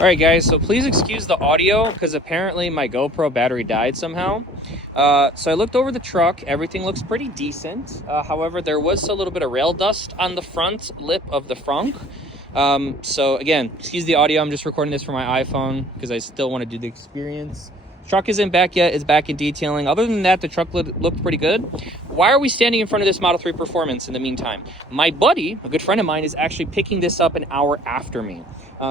All right, guys, so please excuse the audio because apparently my GoPro battery died somehow. So I looked over the truck. Everything looks pretty decent. However, there was a little bit of rail dust on the front lip of the frunk. So again, excuse the audio. I'm just recording this from my iPhone because I still want to do the experience. Truck isn't back yet. It's back in detailing. Other than that, the truck looked pretty good. Why are we standing in front of this Model 3 Performance in the meantime? My buddy, a good friend of mine, is actually picking this up an hour after me.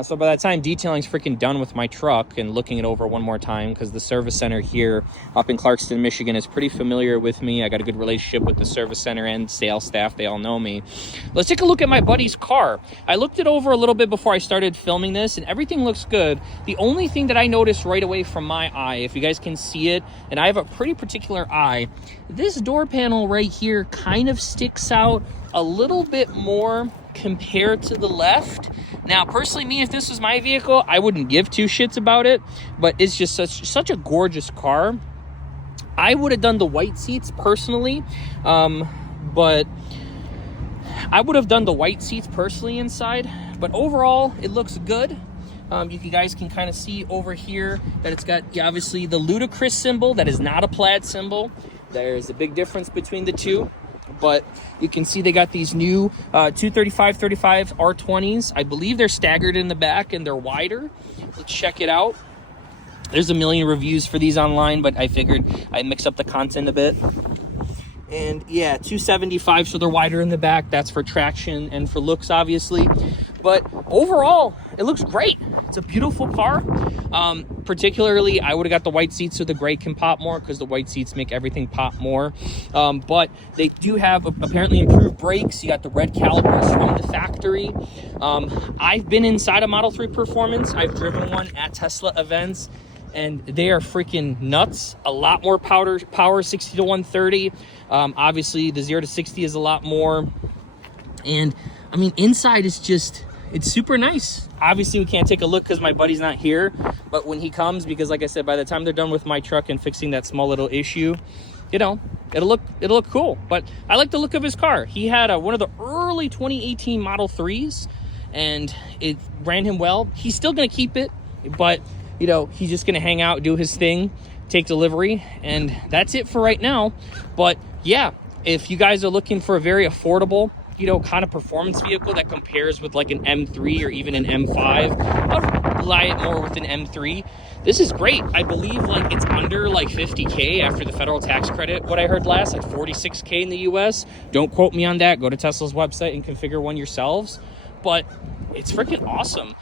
So by that time, detailing's freaking done with my truck and looking it over one more time because the service center here up in Clarkston, Michigan is pretty familiar with me. I got a good relationship with the service center and sales staff. They all know me. Let's take a look at my buddy's car. I looked it over a little bit before I started filming this and everything looks good. The only thing that I noticed right away from my eye, if you guys can see it, and I have a pretty particular eye, this door panel right here kind of sticks out a little bit more compared to the left. Now, personally, me, if this was my vehicle, I wouldn't give two shits about it, but it's just such a gorgeous car. I would have done the white seats personally, but I would have done the white seats personally inside, but overall, it looks good. You guys can kind of see over here that it's got, obviously, the Ludicrous symbol. That is not a plaid symbol. There's a big difference between the two. But you can see they got these new 235/35 R20s. I believe they're staggered in the back and they're wider. Let's check it out. There's a million reviews for these online, but I figured I'd mix up the content a bit. And yeah, 275, so they're wider in the back. That's for traction and for looks, obviously. But overall, it looks great. It's a beautiful car. Particularly, I would have got the white seats so the gray can pop more because the white seats make everything pop more. But they do have apparently improved brakes. You got the red calipers from the factory. I've been inside a Model 3 Performance. I've driven one at Tesla events, and they are freaking nuts. A lot more power 60 to 130. Obviously, the 0 to 60 is a lot more. And I mean, inside is just, it's super nice. Obviously, we can't take a look because my buddy's not here. But when he comes, because like I said, by the time they're done with my truck and fixing that small little issue, you know, it'll look cool. But I like the look of his car. He had one of the early 2018 Model 3s, and it ran him well. He's still going to keep it, but, you know, he's just going to hang out, do his thing, take delivery, and that's it for right now. But yeah, if you guys are looking for a very affordable, you know, kind of performance vehicle that compares with like an M3 or even an M5, I'd rely it more with an M3. This is great. I believe like it's under like 50K after the federal tax credit. What I heard last, like 46K in the US. Don't quote me on that. Go to Tesla's website and configure one yourselves. But it's freaking awesome.